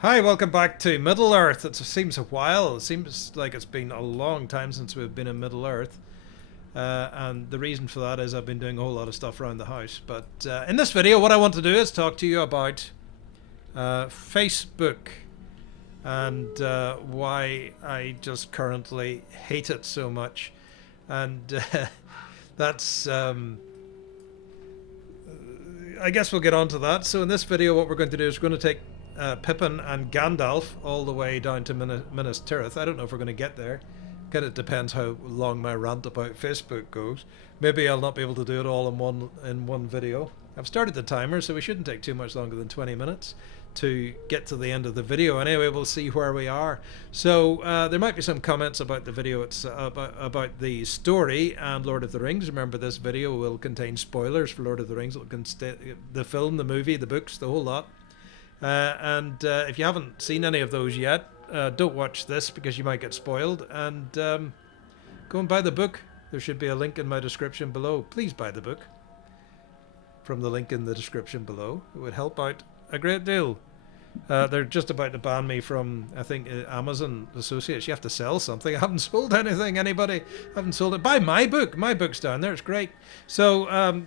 Hi, welcome back to Middle Earth. It seems a while. It seems like it's been a long time since we've been in Middle Earth. And the reason for that is I've been doing a whole lot of stuff around the house. But in this video, what I want to do is talk to you about Facebook and why I just currently hate it so much. And that's, I guess we'll get on to that. So in this video, what we're going to do is we're going to take Pippin and Gandalf all the way down to Minas Tirith. I don't know if we're going to get there. Kind of depends how long my rant about Facebook goes. Maybe I'll not be able to do it all in one video. I've started the timer, so we shouldn't take too much longer than 20 minutes to get to the end of the video. Anyway, we'll see where we are. So there might be some comments about the video. It's about the story and Lord of the Rings. Remember, this video will contain spoilers for Lord of the Rings. It'll contain the film, the movie, the books, the whole lot. And if you haven't seen any of those yet, don't watch this because you might get spoiled. And go and buy the book. There should be a link in my description below. Please buy the book from the link in the description below. It would help out a great deal. They're just about to ban me from, I think, Amazon Associates. You have to sell something. I haven't sold anything. Anybody? I haven't sold it. Buy my book. My book's down there. It's great. So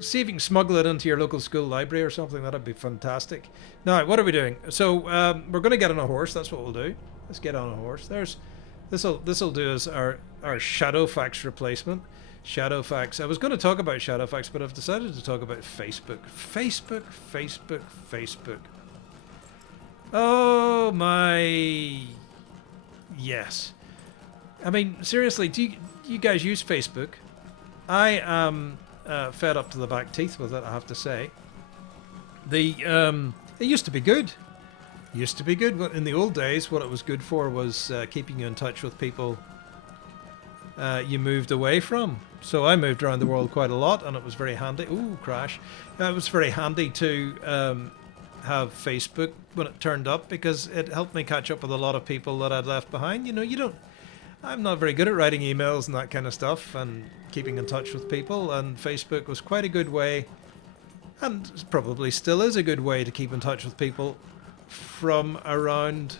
see if you can smuggle it into your local school library or something. That'd be fantastic. Now, what are we doing? So we're going to get on a horse. That's what we'll do. Let's get on a horse. This'll do as our Shadowfax replacement. Shadowfax. I was going to talk about Shadowfax, but I've decided to talk about Facebook. Facebook. Oh my. Yes. I mean, seriously, do you guys use Facebook? I am fed up to the back teeth with it, I have to say. It used to be good. In the old days, what it was good for was keeping you in touch with people you moved away from. So I moved around the world quite a lot, and it was very handy. Ooh, crash. It was very handy to have Facebook when it turned up because it helped me catch up with a lot of people that I'd left behind. I'm not very good at writing emails and that kind of stuff and keeping in touch with people, and Facebook was quite a good way, and probably still is a good way to keep in touch with people from around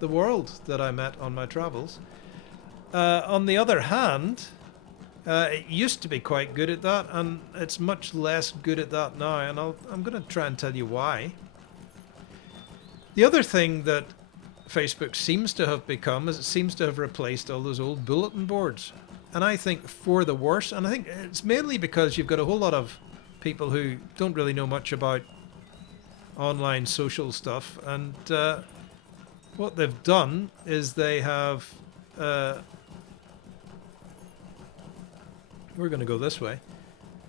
the world that I met on my travels. On the other hand, it used to be quite good at that, and it's much less good at that now, and I'm going to try and tell you why. The other thing that Facebook seems to have become is it seems to have replaced all those old bulletin boards, and I think for the worse, and I think it's mainly because you've got a whole lot of people who don't really know much about online social stuff, and what they've done is they have we're going to go this way.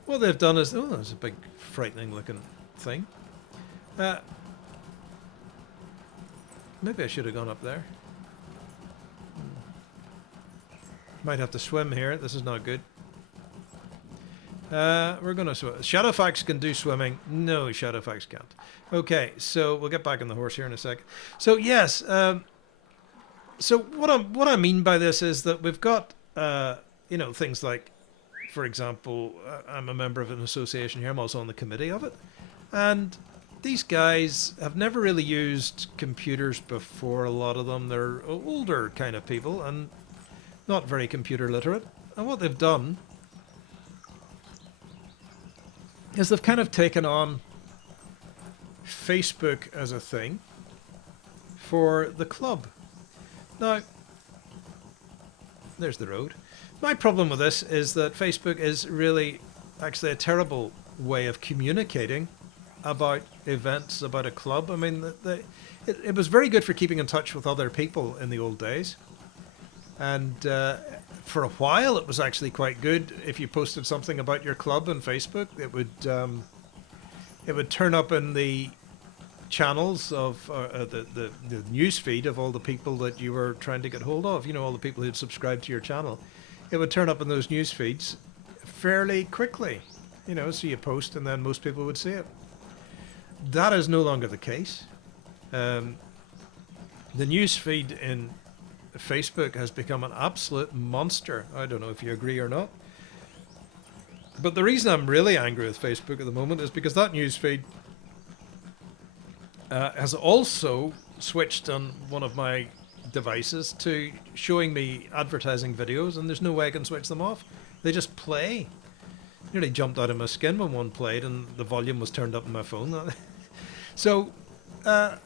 What they've done is... Oh, there's a big frightening looking thing. Maybe I should have gone up there. Might have to swim here. This is not good. We're going to swim. Shadowfax can do swimming. No, Shadowfax can't. Okay, so we'll get back on the horse here in a sec. So yes, so what I mean by this is that we've got things like, for example, I'm a member of an association here. I'm also on the committee of it. And these guys have never really used computers before, a lot of them. They're older kind of people and not very computer literate. And what they've done is they've kind of taken on Facebook as a thing for the club. Now, there's the road. My problem with this is that Facebook is really actually a terrible way of communicating about events, about a club. I mean, it was very good for keeping in touch with other people in the old days. And for a while, it was actually quite good. If you posted something about your club on Facebook, it would turn up in the channels of the news feed of all the people that you were trying to get hold of. All the people who'd subscribed to your channel. It would turn up in those news feeds fairly quickly, so you post and then most people would see it. That is no longer the case. The news feed in Facebook has become an absolute monster. I don't know if you agree or not. But the reason I'm really angry with Facebook at the moment is because that news feed has also switched on one of my devices to showing me advertising videos, and there's no way I can switch them off. They just play. Nearly jumped out of my skin when one played and the volume was turned up on my phone. So, and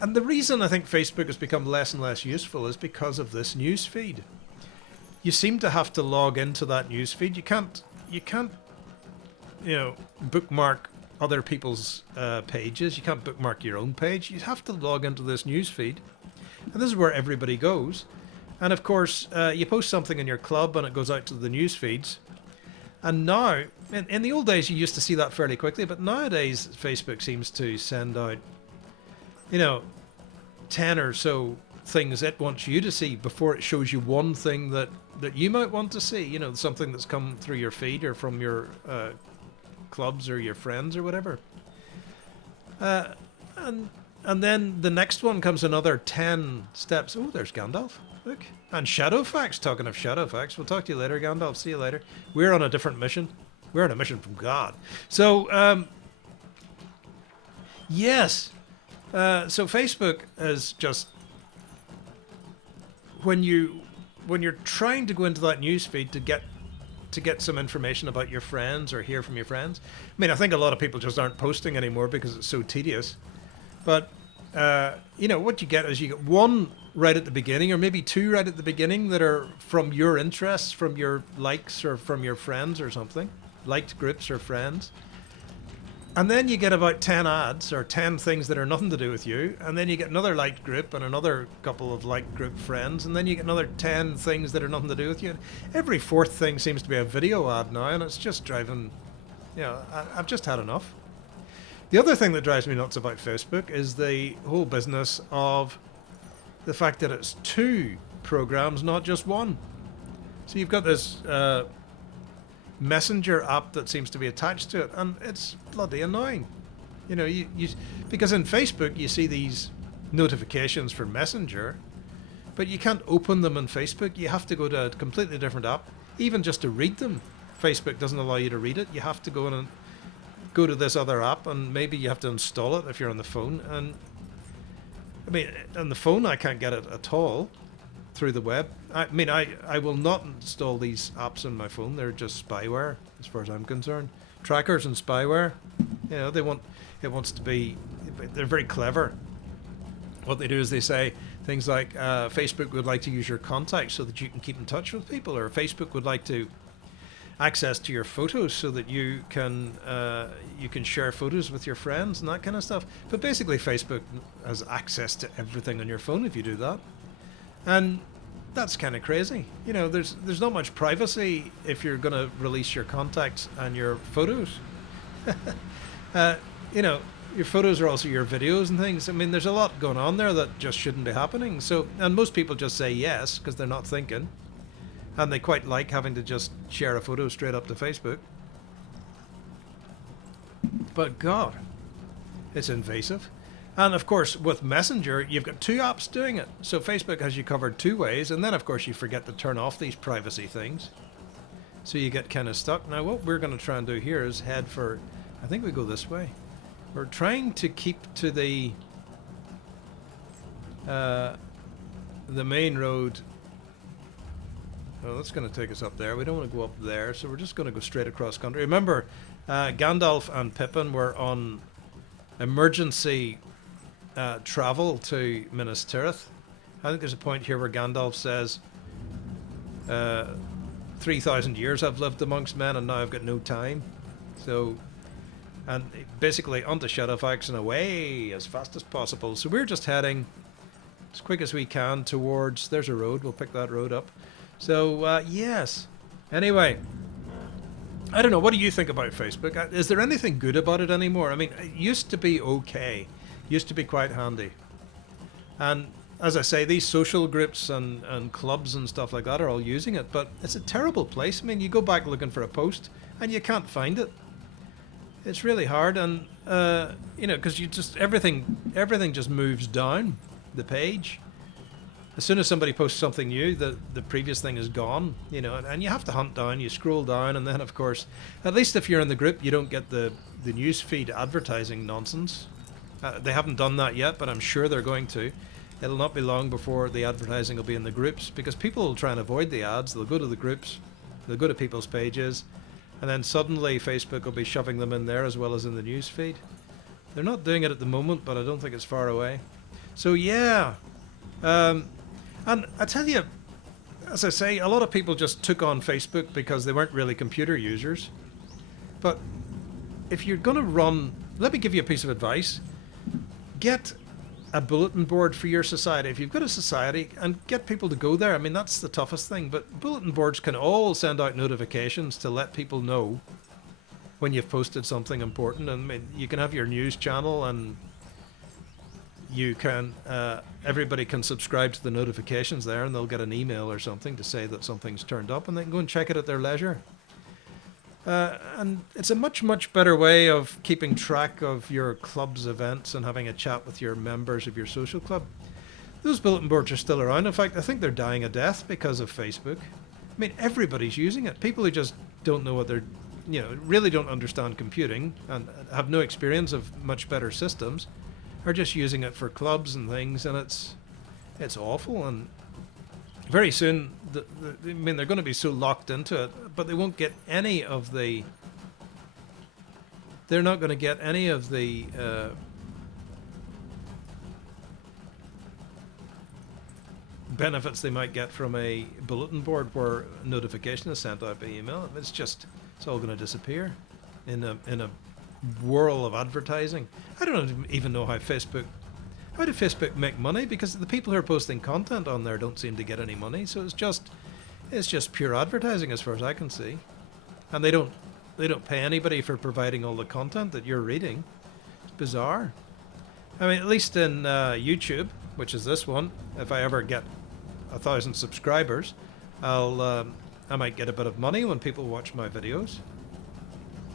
the reason I think Facebook has become less and less useful is because of this news feed. You seem to have to log into that news feed. You can't, bookmark other people's pages. You can't bookmark your own page. You have to log into this news feed, and this is where everybody goes. And of course, you post something in your club, and it goes out to the news feeds. And now, in the old days, you used to see that fairly quickly, but nowadays, Facebook seems to send out, 10 or so things it wants you to see before it shows you one thing that you might want to see, something that's come through your feed or from your clubs or your friends or whatever. And then the next one comes another 10 steps. Oh, there's Gandalf. Look. And Shadowfax. Talking of Shadowfax, we'll talk to you later, Gandalf. See you later. We're on a different mission. We're on a mission from God. So, yes. So Facebook is just when you're trying to go into that newsfeed to get some information about your friends or hear from your friends. I mean, I think a lot of people just aren't posting anymore because it's so tedious. But what you get is you get one right at the beginning, or maybe two right at the beginning that are from your interests, from your likes, or from your friends or something, liked groups or friends. And then you get about 10 ads or 10 things that are nothing to do with you. And then you get another liked group and another couple of liked group friends. And then you get another 10 things that are nothing to do with you. And every fourth thing seems to be a video ad now. And it's just driving, I've just had enough. The other thing that drives me nuts about Facebook is the whole business of the fact that it's two programs, not just one. So you've got this messenger app that seems to be attached to it, and it's bloody annoying. You because in Facebook you see these notifications for Messenger, but you can't open them in Facebook. You have to go to a completely different app, even just to read them. Facebook doesn't allow you to read it. You have to go in and go to this other app, and maybe you have to install it if you're on the phone. And I mean, on the phone I can't get it at all through the web. I will not install these apps on my phone. They're just spyware, as far as I'm concerned. Trackers and spyware. It wants to be. They're very clever. What they do is they say things like, Facebook would like to use your contacts so that you can keep in touch with people, or Facebook would like to access to your photos so that you can share photos with your friends and that kind of stuff. But basically, Facebook has access to everything on your phone if you do that. And that's kind of crazy. There's not much privacy if you're going to release your contacts and your photos. Your photos are also your videos and things. I mean, there's a lot going on there that just shouldn't be happening. So, and most people just say yes because they're not thinking. And they quite like having to just share a photo straight up to Facebook. But God, it's invasive. And of course, with Messenger, you've got two apps doing it. So Facebook has you covered two ways. And then, of course, you forget to turn off these privacy things. So you get kind of stuck. Now, what we're going to try and do here is head for, I think we go this way. We're trying to keep to the main road. Oh, that's going to take us up there. We don't want to go up there. So we're just going to go straight across country. Remember, Gandalf and Pippin were on emergency travel to Minas Tirith. I think there's a point here where Gandalf says, 3,000 years I've lived amongst men and now I've got no time. So, and basically onto Shadowfax and away as fast as possible. So we're just heading as quick as we can towards, there's a road, we'll pick that road up. So, yes. Anyway, I don't know, what do you think about Facebook? Is there anything good about it anymore? I mean, it used to be okay. Used to be quite handy. And as I say, these social groups and clubs and stuff like that are all using it, but it's a terrible place. I mean, you go back looking for a post and you can't find it. It's really hard, and because you just everything just moves down the page. As soon as somebody posts something new, the previous thing is gone, and you have to hunt down, you scroll down, and then, of course, at least if you're in the group, you don't get the news feed advertising nonsense. They haven't done that yet, but I'm sure they're going to. It'll not be long before the advertising will be in the groups, because people will try and avoid the ads. They'll go to the groups, they'll go to people's pages, and then suddenly Facebook will be shoving them in there as well as in the news feed. They're not doing it at the moment, but I don't think it's far away. So yeah, and I tell you, as I say, a lot of people just took on Facebook because they weren't really computer users. But if you're going to run, let me give you a piece of advice. Get a bulletin board for your society. If you've got a society, and get people to go there. I mean, that's the toughest thing. But bulletin boards can all send out notifications to let people know when you've posted something important. And I mean, you can have your news channel, and you can everybody can subscribe to the notifications there, and they'll get an email or something to say that something's turned up, and they can go and check it at their leisure. And it's a much better way of keeping track of your club's events and having a chat with your members of your social club. Those bulletin boards are still around. In fact, I think they're dying a death because of Facebook. I mean, everybody's using it. People who just don't know what they're, really don't understand computing and have no experience of much better systems are just using it for clubs and things, and it's awful. And very soon, I mean, they're going to be so locked into it, but they won't get any of the. They're not going to get any of the benefits they might get from a bulletin board where notification is sent out by email. It's all going to disappear in a whirl of advertising. I don't even know how do Facebook make money, because the people who are posting content on there don't seem to get any money. So it's just pure advertising as far as I can see, and they don't pay anybody for providing all the content that you're reading. It's bizarre. I mean, at least in YouTube, which is this one, if I ever get 1,000 subscribers, I might get a bit of money when people watch my videos.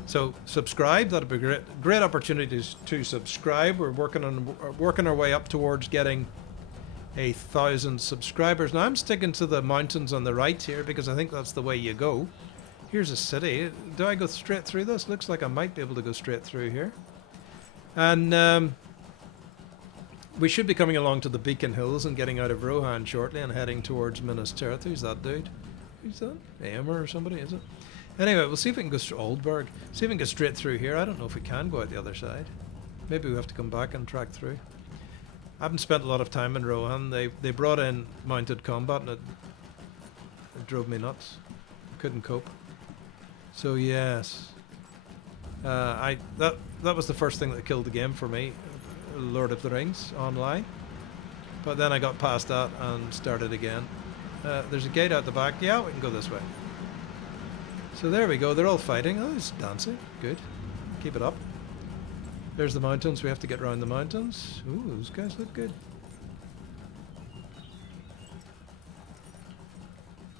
So subscribe. That'd be great opportunities to subscribe. We're working our way up towards getting 1,000 subscribers. Now I'm sticking to the mountains on the right here because I think that's the way you go. Here's a city. Do I go straight through this? Looks like I might be able to go straight through here. And we should be coming along to the Beacon Hills and getting out of Rohan shortly and heading towards Minas Tirith. Who's that dude? Who's that? Amer or somebody, is it? Anyway, we'll see if we can go Oldberg. See if we can get straight through here. I don't know if we can go out the other side. Maybe we have to come back and track through. I haven't spent a lot of time in Rohan. They brought in mounted combat, and it drove me nuts. Couldn't cope. So yes, that was the first thing that killed the game for me, Lord of the Rings Online. But then I got past that and started again. There's a gate out the back. Yeah, we can go this way. So there we go. They're all fighting. Oh, it's dancing. Good. Keep it up. There's the mountains. We have to get around the mountains. Ooh, those guys look good.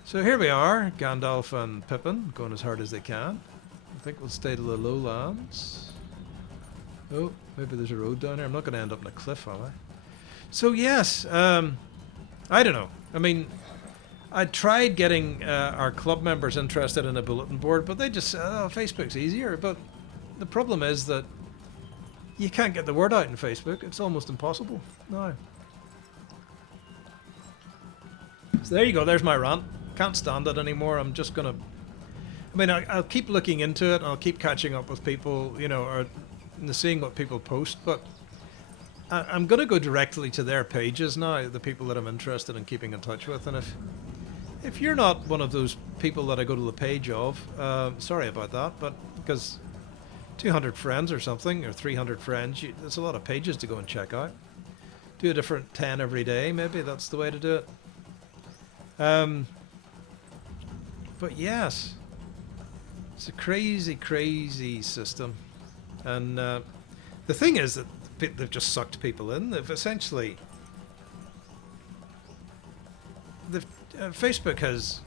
So here we are, Gandalf and Pippin going as hard as they can. I think we'll stay to the lowlands. Oh, maybe there's a road down here. I'm not going to end up in a cliff, am I? So yes, I don't know. I mean, I tried getting our club members interested in a bulletin board, but they just said, oh, Facebook's easier. But the problem is that you can't get the word out in Facebook. It's almost impossible now. So there you go. There's my rant. Can't stand it anymore. I'm just going to... I mean, I'll keep looking into it. And I'll keep catching up with people, or seeing what people post. But I'm going to go directly to their pages now, the people that I'm interested in keeping in touch with. And if you're not one of those people that I go to the page of, sorry about that, but because 200 friends or something, or 300 friends, there's a lot of pages to go and check out. Do a different 10 every day, maybe that's the way to do it. But yes, it's a crazy system. And the thing is that they've just sucked people in. They've essentially... Facebook has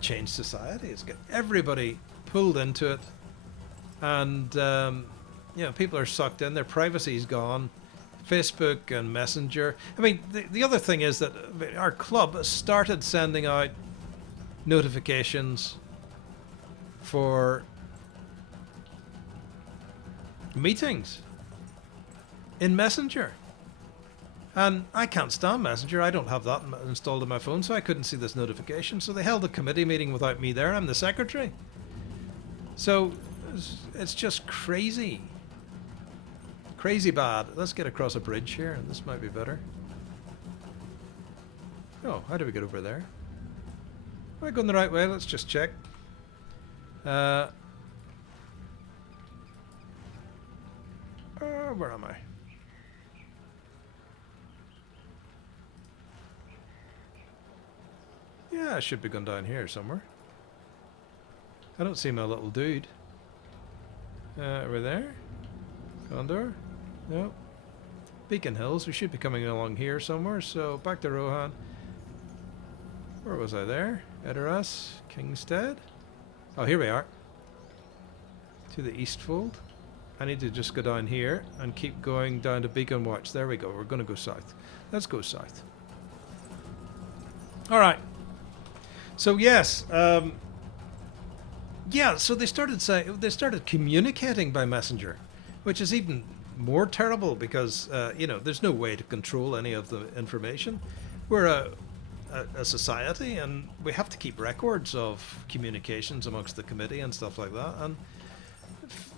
changed society. It's got everybody pulled into it. And, people are sucked in. Their privacy's gone. Facebook and Messenger. I mean, the other thing is that our club started sending out notifications for meetings. in Messenger. And I can't stand Messenger. I don't have that installed on my phone, so I couldn't see this notification. So they held a committee meeting without me there. I'm the secretary. So it's just crazy. Crazy bad. Let's get across a bridge here. This might be better. Oh, how do we get over there? Am I going the right way? Let's just check. Where am I? Yeah, I should be going down here somewhere. I don't see my little dude. Over there? Condor? No. Beacon Hills. We should be coming along here somewhere. So back to Rohan. Where was I there? Edoras, Kingstead. Oh, here we are. To the Eastfold. I need to just go down here and keep going down to Beacon Watch. There we go. We're going to go south. Let's go south. All right. So yes, yeah. So they started communicating by messenger, which is even more terrible because you know, there's no way to control any of the information. We're a society, and we have to keep records of communications amongst the committee and stuff like that. And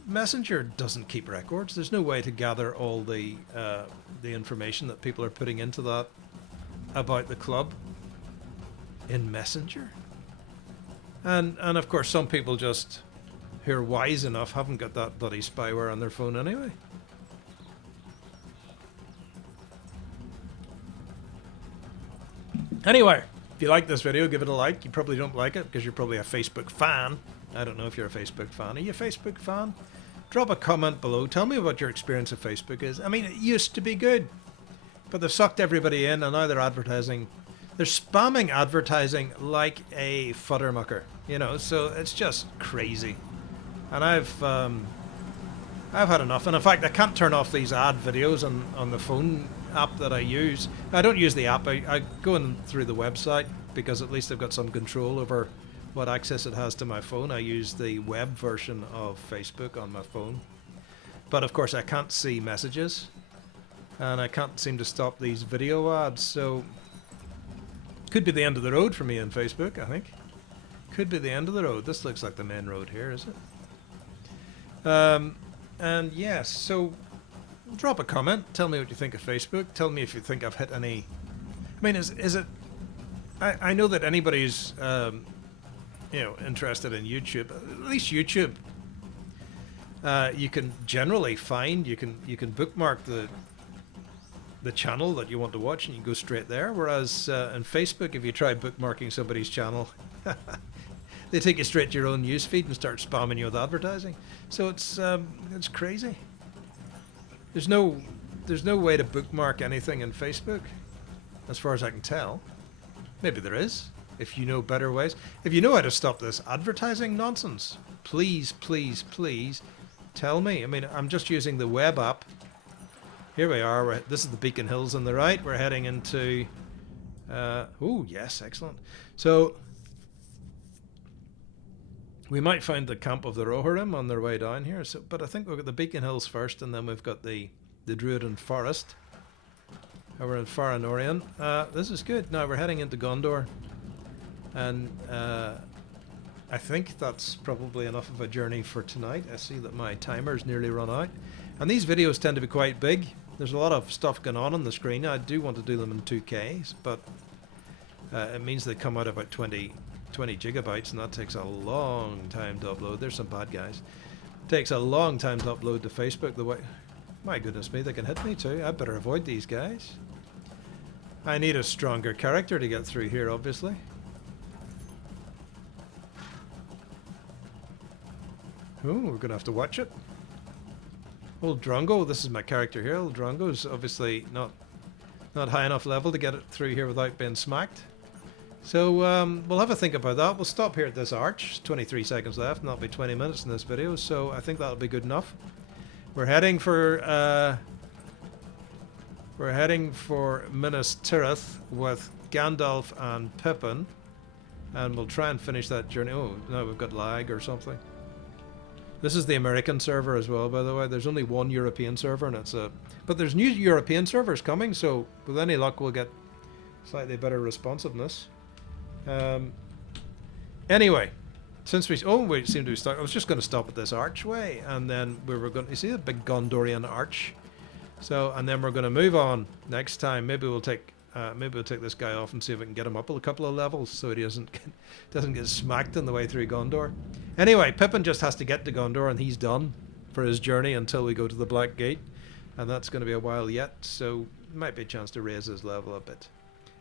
Messenger doesn't keep records. There's no way to gather all the information that people are putting into that about the club in Messenger. And of course, some people just who are wise enough haven't got that bloody spyware on their phone anyway. Anyway, if you like this video, give it a like. You probably don't like it because you're probably a Facebook fan. I don't know if you're a Facebook fan. Are you a Facebook fan? Drop a comment below. Tell me what your experience of Facebook is. I mean, it used to be good, but they've sucked everybody in, and now they're advertising. They're spamming advertising like a futtermucker, you know. So it's just crazy, and I've had enough. And in fact, I can't turn off these ad videos on the phone app that I use. I don't use the app. I go in through the website because at least I've got some control over what access it has to my phone. I use the web version of Facebook on my phone, but of course I can't see messages, and I can't seem to stop these video ads. So could be the end of the road for me on Facebook, I think. Could be the end of the road. This looks like the main road here, is it? And yes, so drop a comment. Tell me what you think of Facebook. Tell me if you think I've hit any... I mean, is it... I know that anybody's, you know, interested in YouTube. At least YouTube, you can generally find... You can bookmark the channel that you want to watch, and you go straight there. Whereas on Facebook, if you try bookmarking somebody's channel, they take you straight to your own newsfeed and start spamming you with advertising. So it's crazy. There's no way to bookmark anything in Facebook, as far as I can tell. Maybe there is. If you know better ways, if you know how to stop this advertising nonsense, please, please, please tell me. I mean, I'm just using the web app. Here we are. This is the Beacon Hills on the right. We're heading into... oh, yes, excellent. So we might find the camp of the Rohirrim on their way down here. So, but I think we've got the Beacon Hills first, and then we've got the Druiden Forest. We're in Faran Orion. This is good. Now we're heading into Gondor. And I think that's probably enough of a journey for tonight. I see that my timer's nearly run out. And these videos tend to be quite big. There's a lot of stuff going on the screen. I do want to do them in 2K, but it means they come out about 20 gigabytes, and that takes a long time to upload. There's some bad guys. It takes a long time to upload to Facebook. The way, my goodness me, they can hit me too. I better avoid these guys. I need a stronger character to get through here, obviously. Oh, we're gonna have to watch it. Old Drongo, this is my character here. Old Drongo's obviously not high enough level to get it through here without being smacked. So we'll have a think about that. We'll stop here at this arch. 23 seconds left, and that'll be 20 minutes in this video. So I think that'll be good enough. We're heading for Minas Tirith with Gandalf and Pippin, and we'll try and finish that journey. Oh, no, we've got lag or something. This is the American server as well, by the way. There's only one European server, and it's a... But there's new European servers coming, so with any luck we'll get slightly better responsiveness. Anyway, since we... Oh, we seem to be stuck. I was just going to stop at this archway, and then we were going to... You see the big Gondorian arch? So, and then we're going to move on next time. Maybe we'll take this guy off and see if we can get him up a couple of levels so he doesn't get smacked on the way through Gondor. Anyway, Pippin just has to get to Gondor and he's done for his journey until we go to the Black Gate, and that's going to be a while yet. So, might be a chance to raise his level a bit.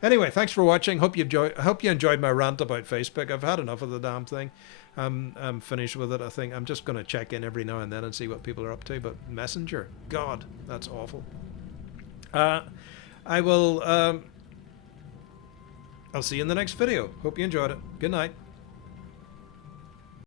Anyway, thanks for watching. Hope you enjoyed my rant about Facebook. I've had enough of the damn thing. I'm finished with it. I think I'm just going to check in every now and then and see what people are up to. But Messenger, God, that's awful. I will. I'll see you in the next video. Hope you enjoyed it. Good night.